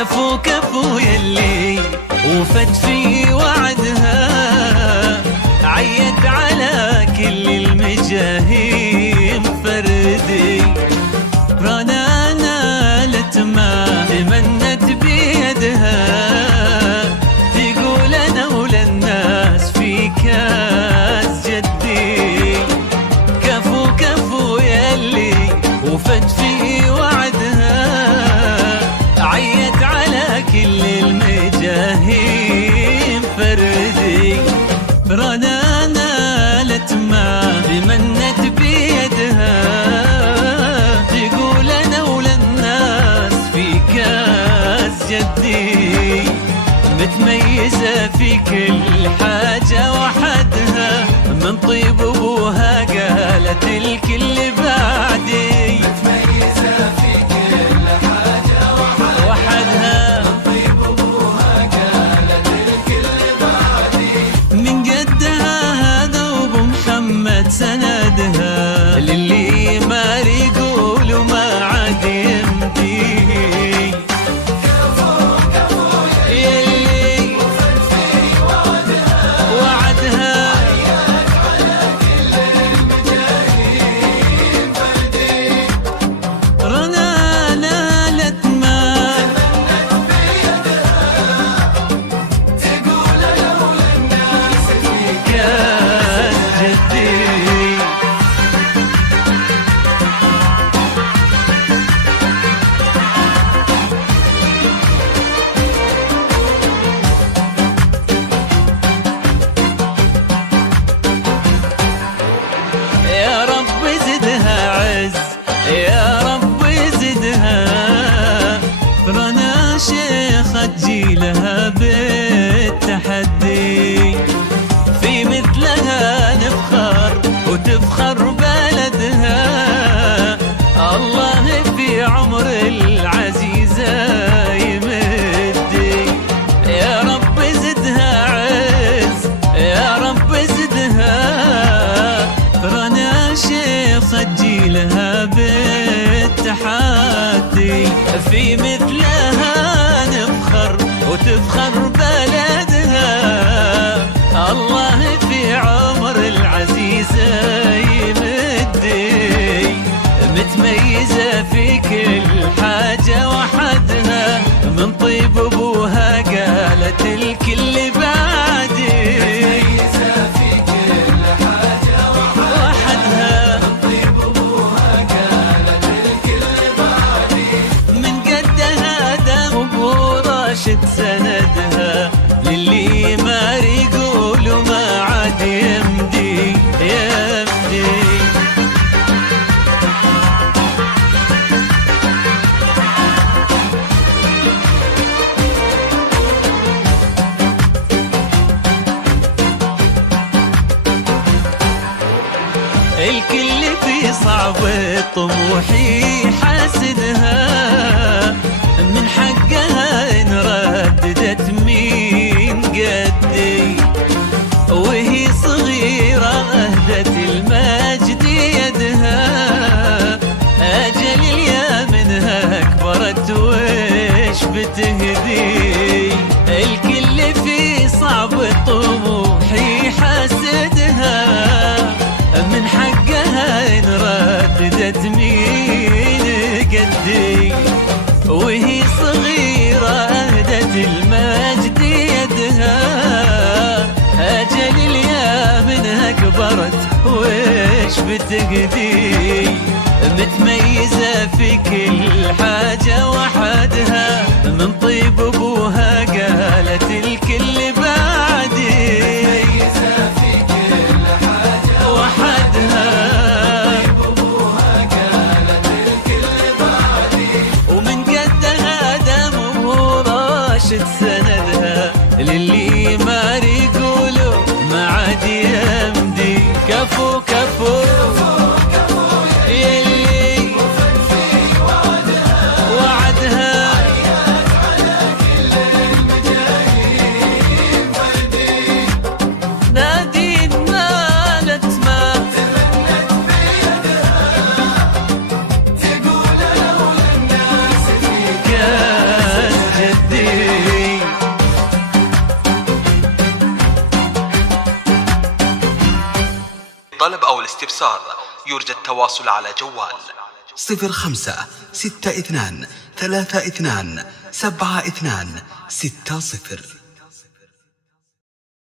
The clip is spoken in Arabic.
كفو كفو يلي وفت في وعدها، عيت على كل المجاهيم فردي. رنا نالت ما تمنت بيدها، تقول انا وللناس في كاس جدي. كفو كفو يلي وفت في وعدها، عيت على كل المجاهيم فردي. رنا نالت ما تمنت بيدها، تقول انا وللناس في كاس جدي. متميزة في كل حاجة وحدها، من طيب ابوها قالت الكل بعدي. متميزة في كل حاجة وحدها، من طيب ابوها قالت الكل بعدي. من قدها هذا وابو محمد سندها، للي ما يقول وما عاد يمدي. كفو كفو يلي وفت في وعدها، وعدها، عيت على كل المجاهيم فردي. رنا نالت ما تمنت بيدها، تقول انا وللناس في كاس جدي. يا رب زدها عز، يا رب زدها. رنا شيخة جيلها بالتحدي، في مثلها نفخر وتفخر بلدها. الله في عمر العزيزة يمدي. يا رب زدها عز، يا رب زدها. رنا شيخة جيلها بالتحدي، في مثلها نفخر وتفخر بلدها. الله في عمر العزيزة يمدي. متميزة في كل حاجة وحدها، من طيب ابوها قالت الكل بعدي. متميزة في كل حاجة وحدها، طيب ابوها قالت الكل بعدي. من قدها دام ابو راشد سندها، للي ما يقول وما عاد يمدي يمدي. الكل في صعب طموحي حاسدها، من حقها إن رددت مين قدي. وهي صغيرة أهدت المجد يدها، أجل اليا منها كبرت وش بتهدي. الكل في صعب طموحي حاسدها، من حقها إن رددت مين قدي. وهي صغيرة أهدت المجد يدها، أجل اليا منها كبرت وش بتقدي. متميزة في كل حاجة وحدها، من طيب ابوها قالت الكل بعدي. متميزة في كل حاجة وحدها، ابوها قالت الكل بعدي. ومن قدها دام ابو راشد سندها، للي ما يقولوا ما عاد يمدي. كفو كفو يلي وفت في وعدها، وعدها، عيت على كل المجاهيم فردي. نادي نالت ما تمنت بيدها، تقول انا وللناس في كاس جدي. يرجى التواصل على جوال 0562327260.